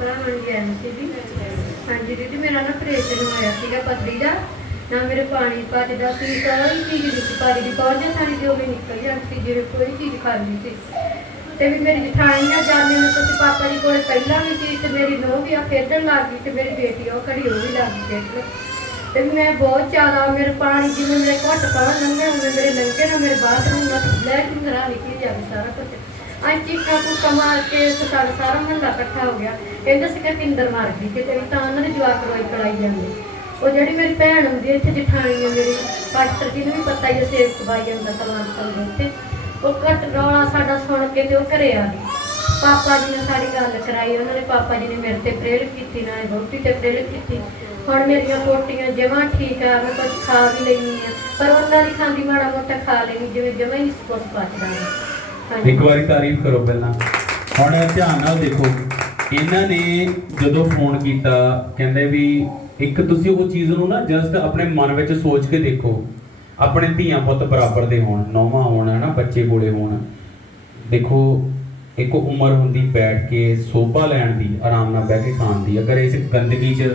ਭਰਾਵਾਂ ਨੂੰ ਜੈਨ ਸੀ ਜੀ। ਹਾਂਜੀ ਦੀਦੀ, ਮੇਰਾ ਨਾ ਆਪਰੇਸ਼ਨ ਹੋਇਆ ਸੀਗਾ ਪੱਥਰੀ ਦਾ। ਨਾ ਮੇਰੇ ਪਾਣੀ ਪਚਦਾ ਸੀ ਕੋਈ ਚੀਜ਼ ਨਹੀਂ ਪਾਣੀ ਦੀ ਪੌੜ ਜਾਂ ਥਾਣੀ ਵੀ ਨਿਕਲ ਜਾਂਦੀ ਸੀ ਜਿਵੇਂ ਕੋਈ ਚੀਜ਼ ਖਾਂਦੀ ਸੀ। ਤੇ ਵੀ ਮੇਰੀ ਜਠਾਣੀ ਜਾਂਦੇ ਨੂੰ ਤੇ ਪਾਪਾ ਜੀ ਕੋਲ ਪਹਿਲਾਂ ਵੀ ਸੀ, ਤੇ ਮੇਰੀ ਨੂੰਹ ਵੀ ਆ ਖੇਡਣ ਲੱਗ ਗਈ, ਤੇ ਮੇਰੀ ਬੇਟੀ ਉਹ ਘੜੀ ਉਹ ਵੀ ਲੱਗ ਗਈ ਖੇਡਣ ਤੇ ਮੈਂ ਬਹੁਤ ਜ਼ਿਆਦਾ ਮੇਰੇ ਪਾਣੀ ਜਿਵੇਂ ਮੇਰੇ ਘੁੱਟ ਪਾਉਣ ਲੰਘੇ ਹੁੰਦੇ ਮੇਰੇ ਲੰਘੇ ਨਾ ਮੇਰੇ ਬਾਥਰੂਮ ਨਾਲ ਲੈ ਕੇ ਮੇਰਾ ਨਿਕਲ ਜਾਵੇ ਸਾਰਾ ਕੁਝ ਆਂ ਚੀਕਾਂ ਕੋ ਕਮਾਲ ਕੇ ਸਾਡਾ ਸਾਰਾ ਮਹੱਲਾ ਇਕੱਠਾ ਹੋ ਗਿਆ। ਕਹਿੰਦੇ ਸੀ ਕਿ ਕਿੰਦਰ ਮਰ ਗਈ ਕਿਤੇ ਵੀ ਤਾਂ ਉਹਨਾਂ ਦੇ ਜਵਾਕ ਰੋਈ ਕੜਾਈ ਜਾਂਦੇ। ਉਹ ਜਿਹੜੀ ਮੇਰੀ ਭੈਣ ਹੁੰਦੀ ਹੈ ਇੱਥੇ ਜਠਾਣੀ ਹੈ ਮੇਰੀ, ਪਾਸਟਰ ਜੀ ਨੂੰ ਵੀ ਪਤਾ ਹੀ ਹੈ ਸੇਵਕ ਭਾਈ ਜਾਂਦਾ ਸਲਵਾਨ ਚੱਲ ਦੇ ਉੱਤੇ ਉਹ ਘੱਟ ਰੌਲਾ ਸਾਡਾ ਸੁਣ ਕੇ ਤੇ ਉਹ ਘਰੇ ਆ ਗਈ। ਪਾਪਾ ਜੀ ਨੇ ਸਾਡੀ ਗੱਲ ਕਰਾਈ, ਉਹਨਾਂ ਨੇ ਪਾਪਾ ਜੀ ਨੇ ਮੇਰੇ ਤੇ ਪ੍ਰੇਰ ਕੀਤੀ ਨਾ ਰੋਟੀ ਤੇ ਪ੍ਰੇਰ ਕੀਤੀ। ਹੁਣ ਮੇਰੀਆਂ ਪੋਟੀਆਂ ਜਮਾਂ ਠੀਕ ਆ, ਮੈਂ ਕੁਝ ਖਾ ਵੀ ਲੈਣੀ ਆ, ਪਰ ਉਹਨਾਂ ਦੀ ਖਾਂਦੀ ਮਾੜਾ ਮੋਟਾ ਖਾ ਲੈਣੀ ਜਿਵੇਂ ਜਮਾਂ ਹੀ ਕੁਛ ਪਚਦਾ। ਹੈ ਇੱਕ ਵਾਰੀ ਤਾਰੀਫ ਕਰੋ ਪਹਿਲਾਂ। ਹੁਣ ਧਿਆਨ ਨਾਲ ਦੇਖੋ ਇਹਨਾਂ ਨੇ ਜਦੋਂ ਫੋਨ ਕੀਤਾ ਕਹਿੰਦੇ ਵੀ ਇੱਕ ਤੁਸੀਂ ਉਹ ਚੀਜ਼ ਨੂੰ ਨਾ ਜਸਟ ਆਪਣੇ ਮਨ ਵਿੱਚ ਸੋਚ ਕੇ ਦੇਖੋ ਆਪਣੇ ਧੀਆਂ ਪੁੱਤ ਬਰਾਬਰ ਦੇ ਹੋਣ ਨੌਵਾਂ ਹੋਣ ਹਨਾ ਬੱਚੇ ਕੋਲੇ ਹੋਣ। ਦੇਖੋ ਇੱਕ ਉਮਰ ਹੁੰਦੀ ਬੈਠ ਕੇ ਸੋਭਾ ਲੈਣ ਦੀ ਆਰਾਮ ਨਾਲ ਬਹਿ ਕੇ ਖਾਣ ਦੀ ਅਗਰ ਇਸ ਗੰਦਗੀ 'ਚ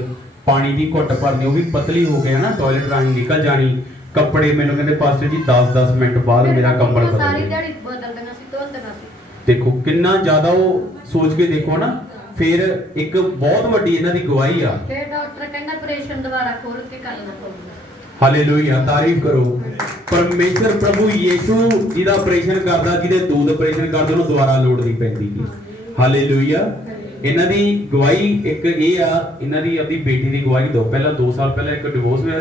ਪਾਣੀ ਦੀ ਘੁੱਟ ਭਰਨੀ ਉਹ ਵੀ ਪਤਲੀ ਹੋ ਗਈ ਹਨਾ ਟਾਇਲਟ ਰਾਹੀਂ ਨਿਕਲ ਜਾਣੀ ਕੱਪੜੇ ਮੈਨੂੰ ਕਹਿੰਦੇ ਪਾਸਟਰ ਜੀ 10-10 ਮਿੰਟ ਬਾਅਦ ਮੇਰਾ ਕੰਬਲ ਬਦਲ ਸਾਰੀ ਦੇਖੋ ਕਿੰਨਾ ਜ਼ਿਆਦਾ ਉਹ ਸੋਚ ਕੇ ਦੇਖੋ ਨਾ ਫਿਰ ਇੱਕ ਬਹੁਤ ਵੱਡੀ ਇਹਨਾਂ ਦੀ ਗਵਾਹੀ ਆ। ਫਿਰ ਡਾਕਟਰ ਕਹਿੰਦਾ ਆਪਰੇਸ਼ਨ ਦੁਬਾਰਾ ਖੋਲ ਕੇ ਕਰਨਾ ਪਊਗਾ ਹਾਲੇਲੂਇਆ ਤਾਰੀਫ ਕਰੋ। ਪਰਮੇਸ਼ਰ ਪ੍ਰਭੂ ਯੀਸ਼ੂ ਜਿਹਦਾ ਆਪਰੇਸ਼ਨ ਕਰਦਾ ਜਿਹਦੇ ਦੋ ਆਪਰੇਸ਼ਨ ਕਰਦੇ ਉਹਨੂੰ ਦੁਬਾਰਾ ਲੋੜ ਨਹੀਂ ਪੈਂਦੀ ਗੀ ਹਾਲੇਲੂਇਆ। ਇਹਨਾਂ ਦੀ ਗਵਾਹੀ ਇੱਕ ਇਹ ਆ ਇਹਨਾਂ ਦੀ ਆਪਣੀ ਬੇਟੀ ਦੀ ਗਵਾਹੀ ਦੋ ਪਹਿਲਾਂ 2 ਸਾਲ ਪਹਿਲਾਂ ਇੱਕ ਡਿਵੋਰਸ ਹੋਇਆ